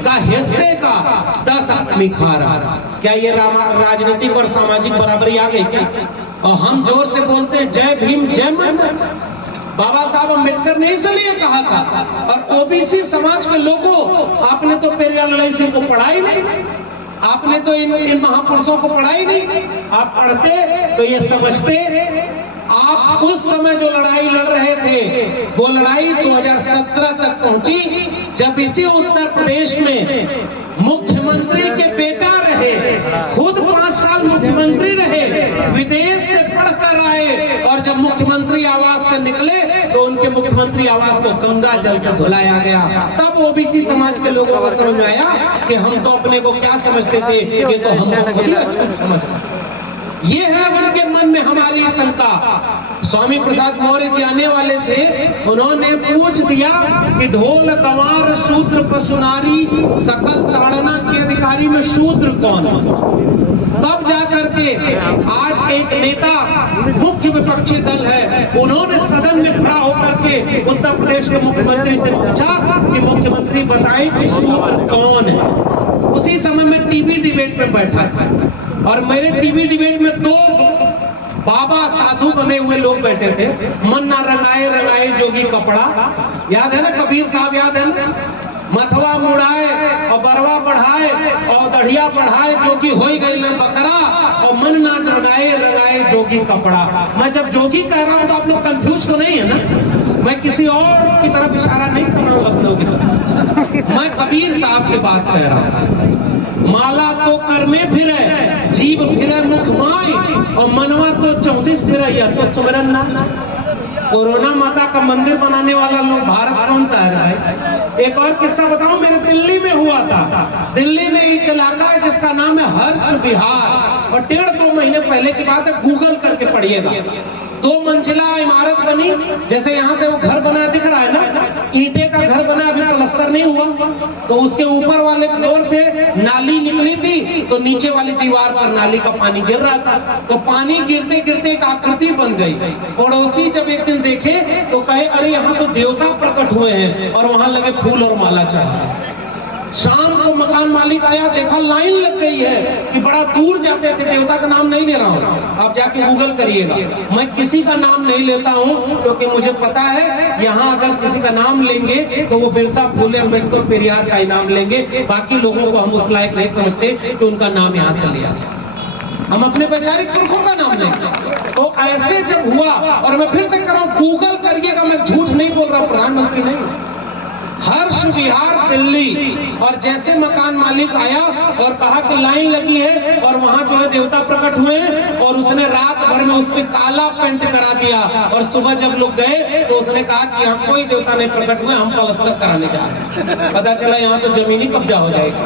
का हिस्से का 10 आदमी खा रहा है। क्या ये राजनीतिक और सामाजिक बराबरी आ गई क्या? और हम जोर से बोलते हैं जय भीम जय माता। बाबा साहब अम्बेडकर ने इसलिए कहा था। और ओबीसी समाज के लोगों, आपने तो पेरियार ललई सिंह को पढ़ा ही नहीं, आपने तो इन महापुरुषों को पढ़ा ही नहीं। आप पढ़ते तो ये समझते। आप उस समय जो लड़ाई लड़ रहे थे वो लड़ाई 2017 तक पहुंची, जब इसी उत्तर प्रदेश में मुख्यमंत्री के बेटा रहे, खुद 5 साल मुख्यमंत्री रहे, विदेश से पढ़कर आए, और जब मुख्यमंत्री आवास से निकले तो उनके मुख्यमंत्री आवास को गंगा जल से धुलाया गया। तब ओबीसी समाज के लोगों को समझ में आया कि हम तो अपने को क्या समझते थे, ये तो हमको खुद ही अच्छा समझ। ये है उनके मन में हमारी शंका। स्वामी प्रसाद मौर्य जी आने वाले थे, उन्होंने पूछ दिया कि ढोल गंवार शूद्र पशु नारी सकल ताड़ना के अधिकारी में शूद्र कौन है? तब जाकर के आज एक नेता, मुख्य विपक्षी दल है, उन्होंने सदन में खड़ा होकर के उत्तर प्रदेश के मुख्यमंत्री से पूछा कि मुख्यमंत्री बताएं कि शूद्र कौन है। उसी समय में टीवी डिबेट में बैठा था, और मेरे टीवी डिबेट में 2 बाबा साधु बने हुए लोग बैठे थे। मन ना रंगाए रंगाए जोगी कपड़ा, याद है ना? कबीर साहब याद है ना? मथवा मुड़ाए और बरवा बढ़ाए और दढ़िया बढ़ाए जोगी हो गई न बकरा, और मन ना रंगाए रंगाए जोगी कपड़ा। मैं जब जोगी कह रहा हूं तो आप लोग कंफ्यूज तो नहीं है ना? मैं किसी और की तरफ इशारा नहीं कर रहा हूं, लखनऊ की तरफ। मैं कबीर साहब की बात कह रहा हूं। माला तो कर में फिरे, जीव फिरे मुख माई, और मनवा तो 34 फिरे या तो सुमरन ना। कोरोना माता का मंदिर बनाने वाला लोग भारत कौन सा है भाई? एक और किस्सा बताऊं, मेरे दिल्ली में हुआ था। दिल्ली में एक इलाका है जिसका नाम है हर्ष विहार, और 1.5-2 महीने पहले की बात है, गूगल करके पढ़िएगा। 2 मंजिला इमारत बनी, जैसे यहाँ से वो घर बना दिख रहा है ना, ईंटे का घर बना, अभी प्लास्टर नहीं हुआ, तो उसके ऊपर वाले फ्लोर से नाली निकली थी, तो नीचे वाली दीवार पर नाली का पानी गिर रहा था, तो पानी गिरते गिरते एक आकृति बन गई। पड़ोसी जब एक दिन देखे तो कहे, अरे यहाँ तो देवता प्रकट हुए हैं, और वहां लगे फूल और माला चढ़ा। शाम को मकान मालिक आया, देखा लाइन लग गई है कि बड़ा दूर जाते थे। देवता का नाम नहीं ले रहा हूँ, आप जाके गूगल करिएगा। मैं किसी का नाम नहीं लेता हूँ क्योंकि मुझे पता है यहाँ अगर किसी का नाम लेंगे तो वो बिरसा, फुले, अम्बेडकर, पेरियार का ही नाम लेंगे। बाकी लोगों को हम उस लायक नहीं समझते कि उनका नाम यहाँ से लिया। हम अपने वैचारिक पुरखों का नाम लेंगे। तो ऐसे जब हुआ, और मैं फिर से कर रहा हूँ, गूगल करिएगा, मैं झूठ नहीं बोल रहा, प्रधानमंत्री नहीं। हर्ष विहार दिल्ली, और जैसे मकान मालिक आया और कहा कि लाइन लगी है और वहां जो है देवता प्रकट हुए हैं, और उसने रात भर में उस पर काला पेंट करा दिया, और सुबह जब लोग गए तो उसने कहा कि यहाँ कोई देवता नहीं प्रकट हुए, हम प्लास्टर कराने जा रहे हैं। पता चला यहाँ तो जमीनी कब्जा हो जाएगा।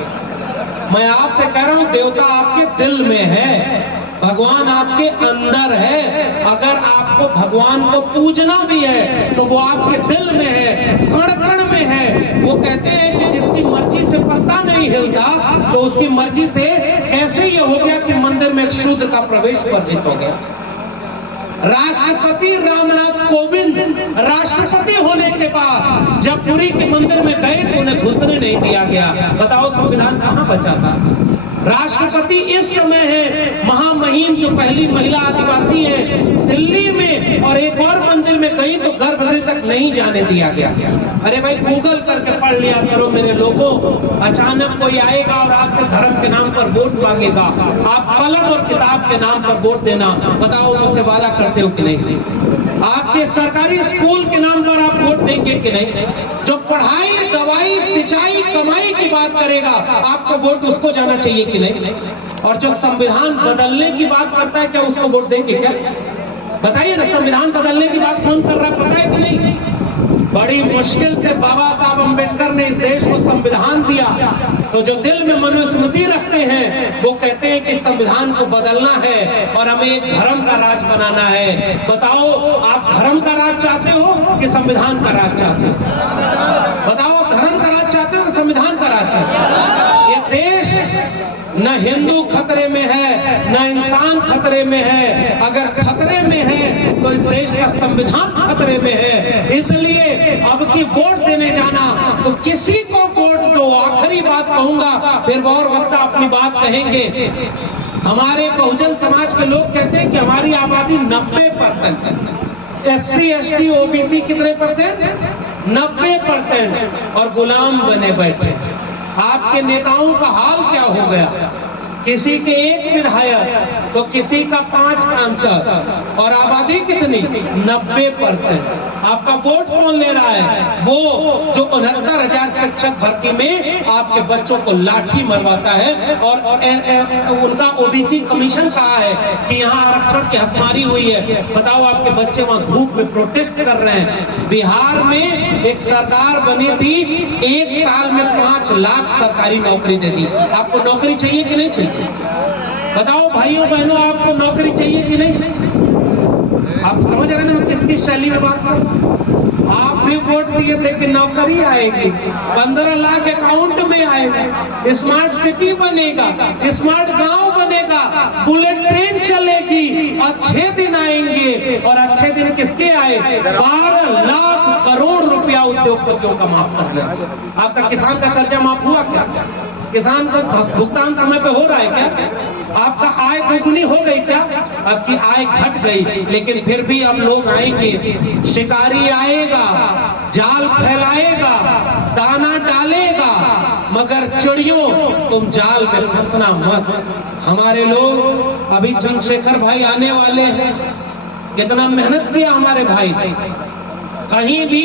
मैं आपसे कह रहा हूं, देवता आपके दिल में है, भगवान आपके अंदर है। अगर आपको भगवान को पूजना भी है तो वो आपके दिल में है, कण कण में है। वो कहते हैं कि जिसकी मर्जी से पत्ता नहीं हिलता, तो उसकी मर्जी से कैसे ये हो गया कि मंदिर में एक शूद्र का प्रवेश वर्जित हो गया। राष्ट्रपति रामनाथ कोविंद राष्ट्रपति होने के बाद जब पुरी के मंदिर में गए तो उन्हें घुसने नहीं दिया गया। बताओ संविधान कहां बचा था? राष्ट्रपति इस समय है महामहिम, जो पहली महिला आदिवासी है दिल्ली में, और एक और मंदिर में गई तो गर्भगृह तक नहीं जाने दिया गया। अरे भाई गूगल करके पढ़ लिया करो मेरे लोगों। अचानक कोई आएगा और आपके धर्म के नाम पर वोट मांगेगा, आप कलम और किताब के नाम पर वोट देना, बताओ उससे वादा करते हो कि नहीं? आपके सरकारी स्कूल के नाम पर आप वोट देंगे कि नहीं? जो पढ़ाई, दवाई, सिंचाई, कमाई की बात करेगा, आपको वोट उसको जाना चाहिए कि नहीं? और जो संविधान बदलने की बात करता है, क्या उसको वोट देंगे क्या? बताइए ना, संविधान बदलने की बात कौन कर रहा है, पता है कि नहीं? बड़ी मुश्किल से बाबा साहब अम्बेडकर ने इस देश को संविधान दिया, तो जो दिल में मनुस्मृति रखते हैं वो कहते हैं कि संविधान को बदलना है और हमें एक धर्म का राज बनाना है। बताओ, आप धर्म का राज चाहते हो कि संविधान का राज चाहते हो? बताओ, धर्म का राज चाहते हो कि संविधान का राज चाहते हो? ये देश न हिंदू खतरे में है, न इंसान खतरे में है। अगर खतरे में है तो इस देश का संविधान खतरे में है। इसलिए अब की वोट देने जाना तो किसी को वोट दो। आखिरी बात कहूंगा, फिर और वक्त अपनी बात कहेंगे। हमारे बहुजन समाज के लोग कहते हैं कि हमारी आबादी 90% है। SC ST OBC कितने परसेंट? 90%, और गुलाम बने बैठे। आपके नेताओं का हाल क्या हो गया? किसी के 1 विधायक तो किसी का 5 सांसद, और आबादी कितनी? 90%। आपका वोट कौन ले रहा है? वो जो 69,000 शिक्षक भर्ती में आपके बच्चों को लाठी मरवाता है, और उनका OBC कमीशन कहा है कि यहाँ आरक्षण की हकमारी हुई है। बताओ, आपके बच्चे वहां धूप में प्रोटेस्ट कर रहे हैं। बिहार में एक सरकार बनी थी, 1 साल में 5 लाख सरकारी नौकरी दे दी। आपको नौकरी चाहिए कि नहीं चाहिए? बताओ भाइयों बहनों, आपको नौकरी चाहिए कि नहीं? आप समझ रहे हैं मैं किसकी शैली में बात करूं? आप भी वोट दिए थे कि नौकरी आएगी, 15 लाख अकाउंट में आएगा, स्मार्ट सिटी बनेगा, स्मार्ट गांव बनेगा, बुलेट ट्रेन चलेगी, अच्छे दिन आएंगे। और अच्छे दिन किसके आए? 12 लाख करोड़ रुपया उद्योगपतियों का माफ कर दिया। आपका किसान का कर्जा माफ हुआ क्या? किसान का भुगतान समय पे हो रहा है क्या? आपका आय दोगुनी हो गई क्या? आपकी आय घट गई, लेकिन फिर भी अब लोग आएंगे, शिकारी आएगा, जाल फैलाएगा, दाना डालेगा, मगर चिड़ियों तुम जाल में फंसना मत। हमारे लोग अभी चंद्रशेखर भाई आने वाले हैं, कितना मेहनत किया हमारे भाई, कहीं भी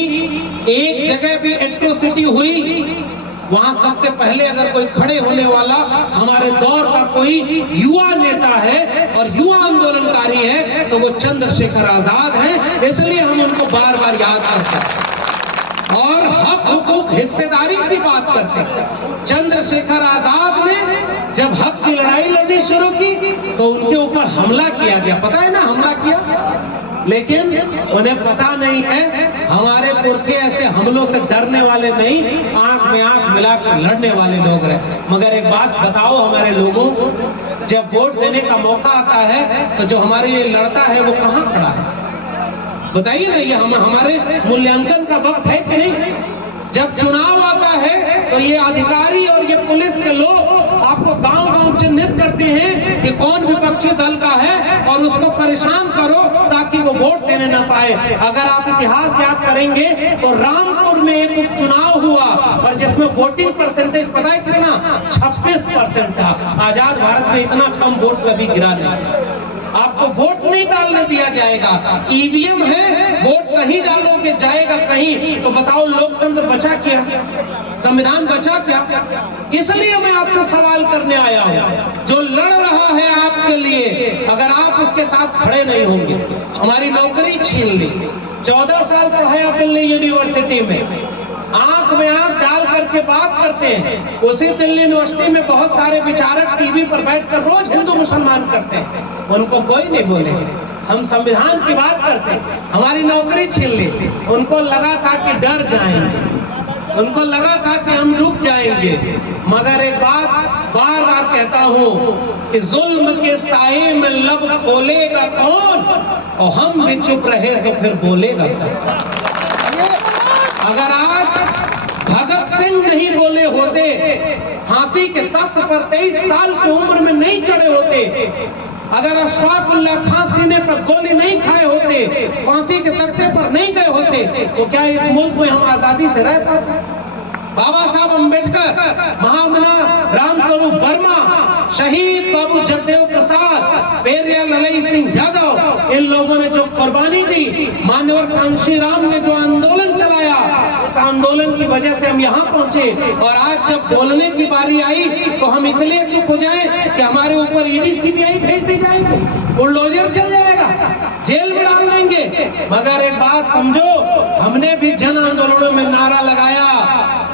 एक जगह भी एट्रोसिटी हुई वहां सबसे पहले अगर कोई खड़े होने वाला हमारे दौर का कोई युवा नेता है और युवा आंदोलनकारी है तो वो चंद्रशेखर आजाद हैं। इसलिए हम उनको बार बार याद करते हैं और हक हुकूक हिस्सेदारी की बात करते हैं। चंद्रशेखर आजाद ने जब हक की लड़ाई लड़नी शुरू की तो उनके ऊपर हमला किया गया, पता है ना हमला किया, लेकिन उन्हें पता नहीं है हमारे पुरखे ऐसे हमलों से डरने वाले नहीं, आंख में आंख मिलाकर लड़ने वाले लोग रहे। मगर एक बात बताओ हमारे लोगों, जब वोट देने का मौका आता है तो जो हमारे ये लड़ता है वो कहाँ खड़ा है? बताइए ना, ये हमारे मूल्यांकन का वक्त है कि नहीं? जब चुनाव आता है तो ये अधिकारी और ये पुलिस के लोग आपको गांव-गांव चिन्हित करते हैं कि कौन विपक्षी दल का है और उसको परेशान करो ताकि वो वोट देने ना पाए। अगर आप इतिहास याद करेंगे तो रामपुर में एक उपचुनाव हुआ और जिसमें वोटिंग परसेंटेज पता है कितना? 26% था। आजाद भारत में इतना कम वोट कभी गिरा नहीं। आपको वोट नहीं डालने दिया जाएगा, ईवीएम है, वोट कहीं डालोगे जाएगा कहीं। तो बताओ लोकतंत्र बचा क्या, संविधान बचा क्या? इसलिए मैं आपसे सवाल करने आया हूं, जो लड़ रहा है आपके लिए, अगर आप उसके साथ खड़े नहीं होंगे, हमारी नौकरी छीन ली। 14 साल पढ़ाया दिल्ली यूनिवर्सिटी में, आंख में आंख डाल करके बात करते हैं। उसी दिल्ली यूनिवर्सिटी में बहुत सारे विचारक टीवी पर बैठकर रोज हिंदू मुसलमान करते हैं, उनको कोई नहीं बोले। हम संविधान की बात करते हैं, हमारी नौकरी छीन ली। उनको लगा था कि डर जाएंगे, उनको लगा था कि हम रुक जाएंगे। मगर एक बात बार बार कहता हूं कि जुल्म के साए में लब खोलेगा कौन, और हम भी चुप रहे तो फिर बोलेगा कौन? अगर आज भगत सिंह नहीं बोले होते, फांसी के तख्त पर 23 साल की उम्र में नहीं चढ़े होते, अगर अशफाकुल्लाह खां सीने पर गोली नहीं खाए होते, फांसी के तख्ते पर नहीं गए होते, तो क्या इस मुल्क में हम आजादी से रह पाते? बाबा साहब अम्बेडकर, महामना रामस्वरूप वर्मा, शहीद बाबू जगदेव प्रसाद, पेरिया ललई सिंह यादव, इन लोगों ने जो कुर्बानी दी, मान्यवर कांशी राम ने जो आंदोलन चलाया, उस आंदोलन की वजह से हम यहाँ पहुंचे। और आज जब बोलने की बारी आई तो हम इसलिए चुप हो जाएं कि हमारे ऊपर ईडी सीबीआई भेज दी जाएगी, बुलडोजर चल जाएगा, जेल में डाल देंगे। मगर एक बात समझो, हमने भी जन आंदोलनों में नारा लगाया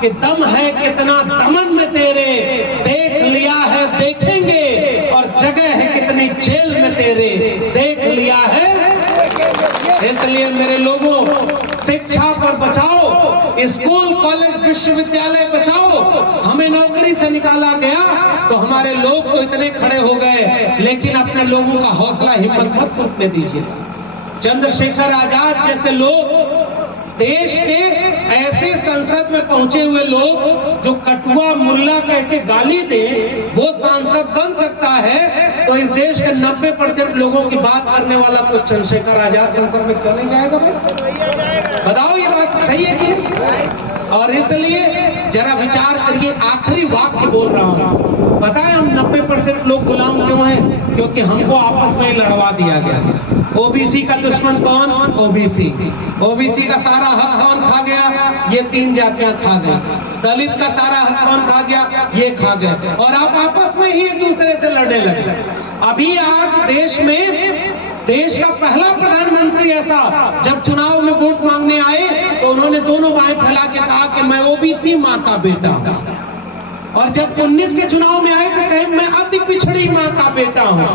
कि दम है कितना दमन में तेरे, देख लिया है देखेंगे, और जगह है कितनी जेल में तेरे, देख लिया है। इसलिए मेरे लोगों, शिक्षा पर बचाओ, स्कूल कॉलेज विश्वविद्यालय बचाओ। हमें नौकरी से निकाला गया तो हमारे लोग तो इतने खड़े हो गए, लेकिन अपने लोगों का हौसला हिम्मत मत टूटने दीजिए। चंद्रशेखर आजाद जैसे लोग, देश के ऐसे संसद में पहुंचे हुए लोग जो कटुआ मुल्ला कह के गाली दे, वो सांसद बन सकता है, तो इस देश के 90% लोगों की बात करने वाला कोई चंद्रशेखर आजाद संसद में क्यों नहीं जाएगा? बताओ ये बात सही है कि? और इसलिए जरा विचार करिए, आखिरी वाक्य बोल रहा हूं, पता है हम 90% लोग गुलाम क्यों हैं? क्योंकि हमको आपस में ही लड़वा दिया गया। ओबीसी का दुश्मन कौन? ओबीसी। ओबीसी का सारा हक कौन खा गया? ये 3 जातियां खा गई। दलित का सारा हक कौन खा गया? ये खा गए। और आप आपस में ही एक दूसरे से लड़ने लगे। अभी आज देश में देश का पहला प्रधानमंत्री ऐसा, जब चुनाव में वोट मांगने आए तो उन्होंने दोनों बाहें फैला के कहा कि मैं ओबीसी माँ का बेटा हूं। और जब 19 के चुनाव में आए तो कहे मैं अति पिछड़ी माँ का बेटा हूं।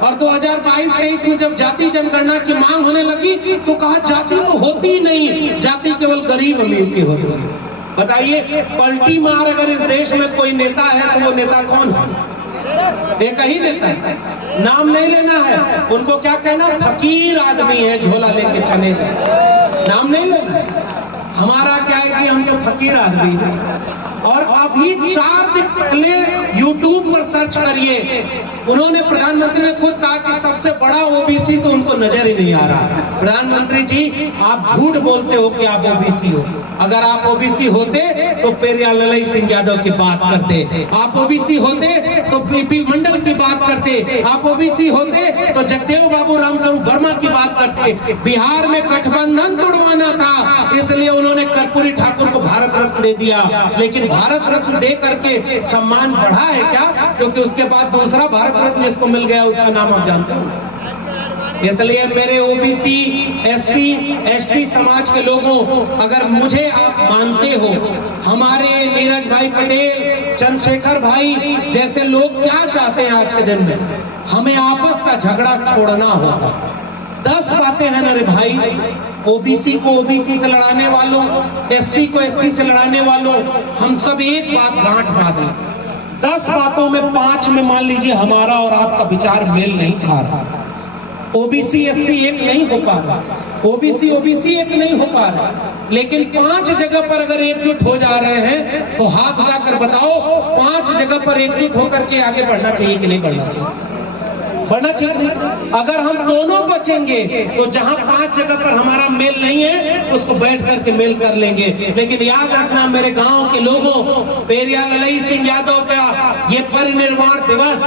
और 2022-23 में जब जाति जनगणना की मांग होने लगी तो कहा जाति तो होती ही नहीं, जाति केवल गरीब अमीर की होती है। बताइए, पलटी मार अगर इस देश में कोई नेता है तो वो नेता कौन है? एक ही नेता है, नाम नहीं लेना है, उनको क्या कहना? फकीर आदमी है, झोला लेके चले जाए, नाम नहीं लेना। हमारा क्या है कि हम तो फकीर आदमी हैं। और अभी 4 दिन पहले YouTube पर सर्च करिए, उन्होंने, प्रधानमंत्री ने खुद कहा कि सबसे बड़ा ओबीसी तो उनको नजर ही नहीं आ रहा। प्रधानमंत्री जी, आप झूठ बोलते हो कि आप ओबीसी हो। अगर आप ओबीसी होते तो पेरियार ललई सिंह यादव की बात करते, आप ओबीसी होते तो पीपी मंडल की बात करते, आप ओबीसी होते तो जगदेव बाबू रामस्वरूप वर्मा की बात करते। बिहार में गठबंधन तोड़वाना था, इसलिए उन्होंने कर्पूरी ठाकुर को भारत रत्न दे दिया, लेकिन भारत रत्न दे करके सम्मान बढ़ा है क्या? क्योंकि उसके बाद दूसरा भारत रत्न जिसको मिल गया उसका नाम आप जानते हो। इसलिए मेरे ओबीसी, एससी, एसटी समाज के लोगों, अगर मुझे आप मानते हो, हमारे नीरज भाई पटेल, चंद्रशेखर भाई जैसे लोग क्या चाहते हैं आज के दिन में? हमें आपस का झगड़ा छोड़ना होगा। 10 बातें हैं ना रे भाई, ओबीसी को ओबीसी से लड़ाने वालों, एससी को एससी से लड़ाने वालों, हम सब एक बात गांठ बांधे। 10 बातों में 5 में मान लीजिए हमारा और आपका विचार मेल नहीं खा रहा, ओबीसी एससी एक नहीं हो पा रहा, ओबीसी ओबीसी एक नहीं हो पा रहा, लेकिन 5 जगह पर अगर एकजुट हो जा रहे हैं तो हाथ उठाकर बताओ 5 जगह पर एकजुट होकर के आगे बढ़ना चाहिए कि नहीं बढ़ना चाहिए? बढ़ना चाहिए। अगर हम दोनों बचेंगे तो जहां 5 जगह पर हमारा मेल नहीं है उसको बैठ करके मेल कर लेंगे। लेकिन याद रखना मेरे गांव के लोगों, पेरियार ललई सिंह यादव का ये परिनिर्वाण दिवस,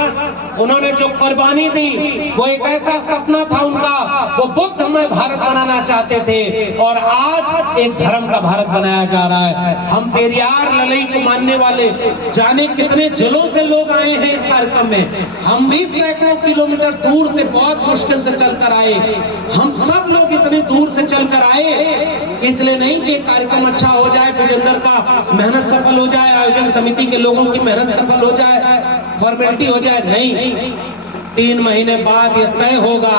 उन्होंने जो कुर्बानी दी वो एक ऐसा सपना था उनका, वो बुद्ध में भारत बनाना चाहते थे और आज एक धर्म का भारत बनाया जा रहा है। हम पेरियार ललई को मानने वाले जाने कितने जिलों से लोग आए हैं इस कार्यक्रम में, हम भी सैकड़ों किलोमीटर दूर से बहुत मुश्किल से चलकर आए, हम सब लोग इतने दूर से चलकर आए इसलिए नहीं कि कार्यक्रम अच्छा हो जाए, विजेंद्र का मेहनत सफल हो जाए, आयोजन समिति के लोगों की मेहनत सफल हो जाए, फॉर्मेलिटी हो जाए, नहीं। 3 महीने बाद यह तय होगा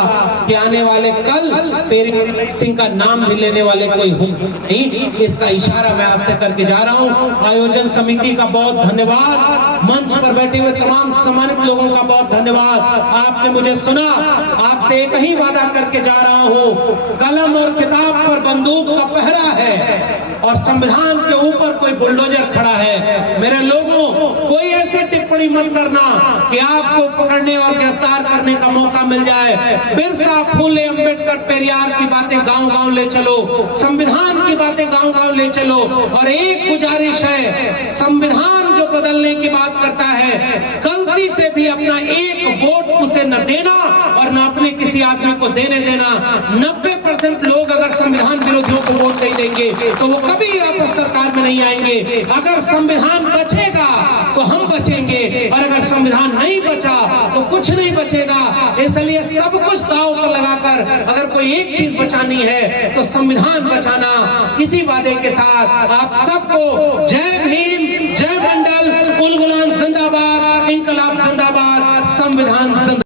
कि आने वाले कल पेरियार सिंह का नाम भी लेने वाले कोई हो नहीं। इसका इशारा मैं आपसे करके जा रहा हूं। आयोजन समिति का बहुत धन्यवाद, मंच पर बैठे हुए तमाम सम्मानित लोगों का बहुत धन्यवाद। आपने मुझे सुना, आपसे एक ही वादा करके जा रहा हूं, कलम और किताब पर बंदूक का पहरा है और संविधान के ऊपर कोई बुलडोजर खड़ा है। मेरे लोगों, कोई ऐसी टिप्पणी मत करना कि आपको पकड़ने और गिरफ्तार करने का मौका मिल जाए। बिरसा, फूले, अंबेडकर, पेरियार की बातें गांव-गांव ले चलो, संविधान की बातें गांव-गांव ले चलो। और एक गुजारिश है, संविधान जो बदलने की बात करता है, गलती से भी अपना एक वोट उसे न देना और न अपने किसी आदमी को देने देना। 90% लोग अगर संविधान विरोधियों को वोट नहीं देंगे तो वो कभी वापस सरकार में नहीं आएंगे। अगर संविधान बचेगा तो हम बचेंगे और अगर संविधान नहीं बचा तो कुछ नहीं बचेगा। इसलिए सब कुछ दांव पर लगाकर अगर कोई एक चीज बचानी है तो संविधान बचाना। इसी वादे के साथ आप सबको जय भीम, जय मंडल, उल गुलाम जिंदाबाद, इंकलाब जिंदाबाद, संविधान जिंदाबाद।